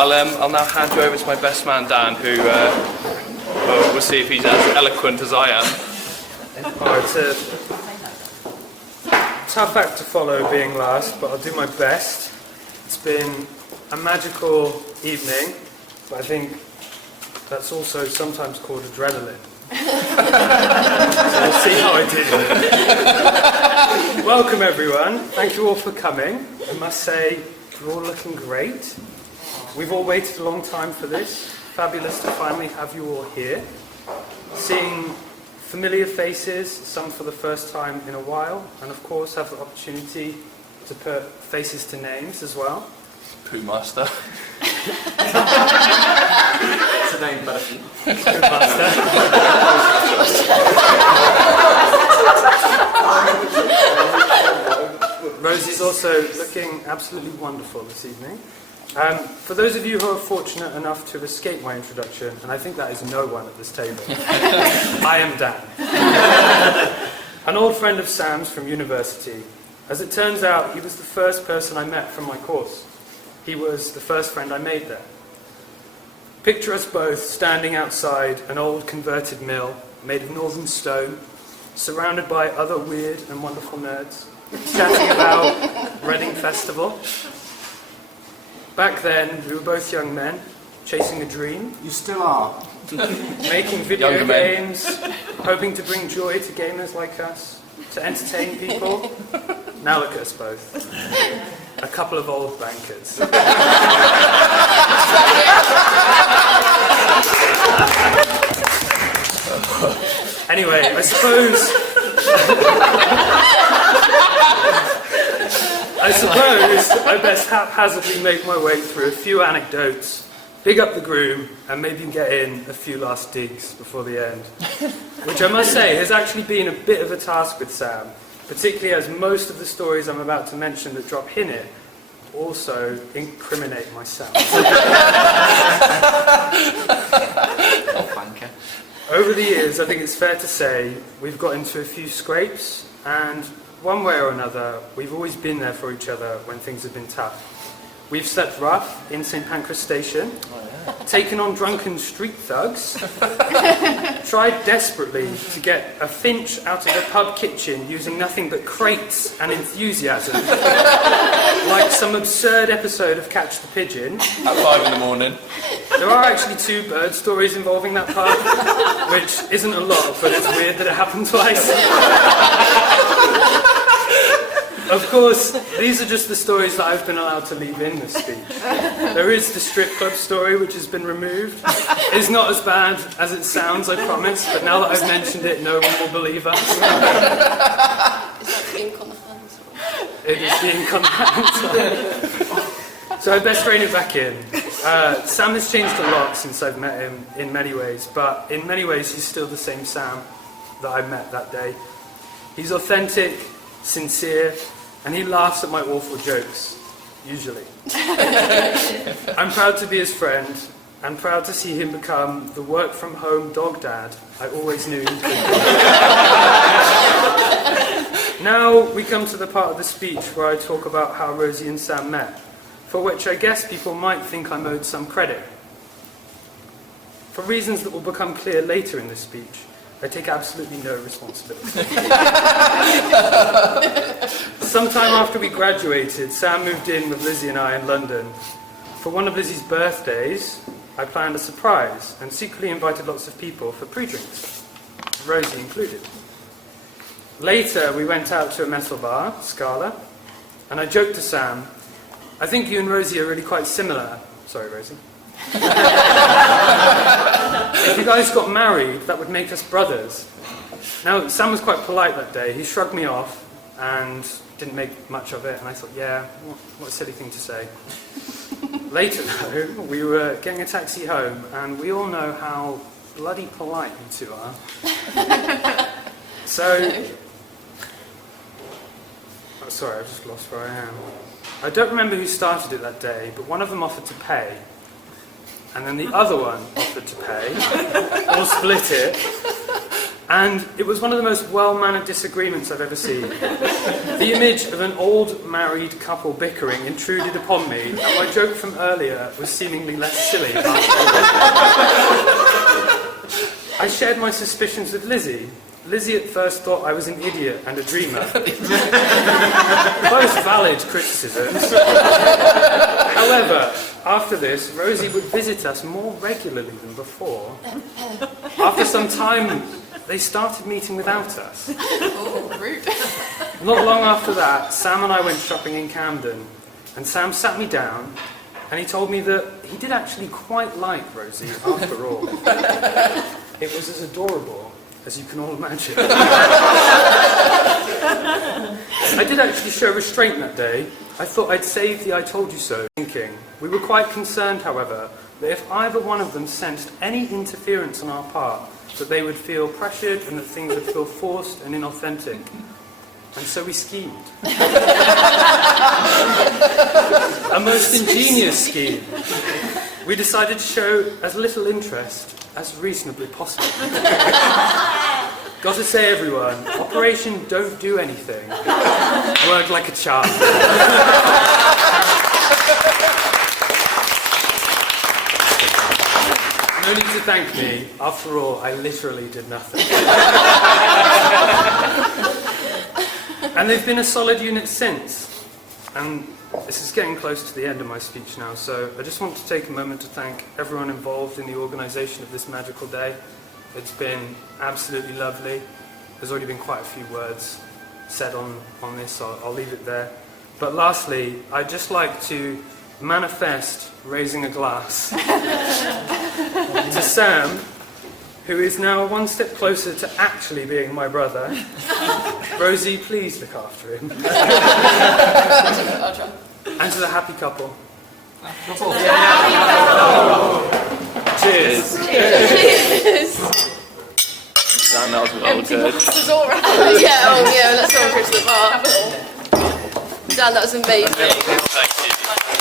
I'll now hand you over to my best man Dan, who we'll see if he's as eloquent as I am. Oh, it's a tough act to follow being last, but I'll do my best. It's been a magical evening, but I think that's also sometimes called adrenaline. So we'll see how I do. Welcome everyone. Thank you all for coming. I must say, you're all looking great. We've all waited a long time for this. Fabulous to finally have you all here. Seeing familiar faces, some for the first time in a while, and of course have the opportunity to put faces to names as well. Pooh Master. It's a name person. Pooh Master. Rosie's also looking absolutely wonderful this evening. For those of you who are fortunate enough to escape my introduction, and I think that is no one at this table, I am Dan. An old friend of Sam's from university. As it turns out, he was the first person I met from my course. He was the first friend I made there. Picture us both standing outside an old converted mill made of northern stone, surrounded by other weird and wonderful nerds, chatting about Reading Festival. Back then, we were both young men, chasing a dream. You still are. Making video games, hoping to bring joy to gamers like us, to entertain people. Now look at us both. A couple of old bankers. Anyway, I suppose I best haphazardly make my way through a few anecdotes, big up the groom, and maybe get in a few last digs before the end. Which I must say has actually been a bit of a task with Sam, particularly as most of the stories I'm about to mention that drop in it also incriminate myself. Over the years, I think it's fair to say we've got into a few scrapes, and one way or another, we've always been there for each other when things have been tough. We've slept rough in St Pancras Station, taken on drunken street thugs, tried desperately to get a finch out of the pub kitchen using nothing but crates and enthusiasm, like some absurd episode of Catch the Pigeon. At 5 in the morning. There are actually 2 bird stories involving that pub, which isn't a lot, but it's weird that it happened twice. Of course, these are just the stories that I've been allowed to leave in this speech. There is the strip club story, which has been removed. It's not as bad as it sounds, I promise, but now that I've mentioned it, no one will believe us. Is that the ink on the hands? It is the ink on the hands. So I best rein it back in. Sam has changed a lot since I've met him in many ways, but in many ways he's still the same Sam that I met that day. He's authentic, sincere, and he laughs at my awful jokes, usually. I'm proud to be his friend, and proud to see him become the work-from-home dog dad I always knew he could be. Now we come to the part of the speech where I talk about how Rosie and Sam met, for which I guess people might think I'm owed some credit. For reasons that will become clear later in this speech, I take absolutely no responsibility. Sometime after we graduated, Sam moved in with Lizzie and I in London. For one of Lizzie's birthdays, I planned a surprise and secretly invited lots of people for pre-drinks, Rosie included. Later, we went out to a metal bar, Scala, and I joked to Sam, I think you and Rosie are really quite similar. Sorry, Rosie. If you guys got married, that would make us brothers. Now, Sam was quite polite that day. He shrugged me off and didn't make much of it. And I thought, yeah, what a silly thing to say. Later, though, we were getting a taxi home, and we all know how bloody polite you two are. So, oh, sorry, I've just lost where I am. I don't remember who started it that day, but one of them offered to pay. And then the other one offered to pay, or split it. And it was one of the most well-mannered disagreements I've ever seen. The image of an old married couple bickering intruded upon me, and my joke from earlier was seemingly less silly after all. I shared my suspicions with Lizzie. Lizzie at first thought I was an idiot and a dreamer. Both valid criticisms. However, after this, Rosie would visit us more regularly than before. After some time, they started meeting without us. Oh, rude. Not long after that, Sam and I went shopping in Camden, and Sam sat me down, and he told me that he did actually quite like Rosie after all. It was as adorable as you can all imagine. I did actually show restraint that day. I thought I'd save the I told you so thinking. We were quite concerned, however, that if either one of them sensed any interference on our part, that they would feel pressured and that things would feel forced and inauthentic. And so we schemed. A most ingenious scheme. We decided to show as little interest as reasonably possible. Got to say, everyone, Operation Don't Do Anything worked like a charm. No need to thank me. After all, I literally did nothing. And they've been a solid unit since. And this is getting close to the end of my speech now, so I just want to take a moment to thank everyone involved in the organisation of this magical day. It's been absolutely lovely. There's already been quite a few words said on this, so I'll leave it there. But lastly, I'd just like to manifest raising a glass to Sam, who is now one step closer to actually being my brother. Rosie, please look after him. I'll try. And to the happy couple. Cheers. Cheers. Dan, that was well good. It's all right. Yeah, let's go over to the bar. Dan, that was amazing. Thank you.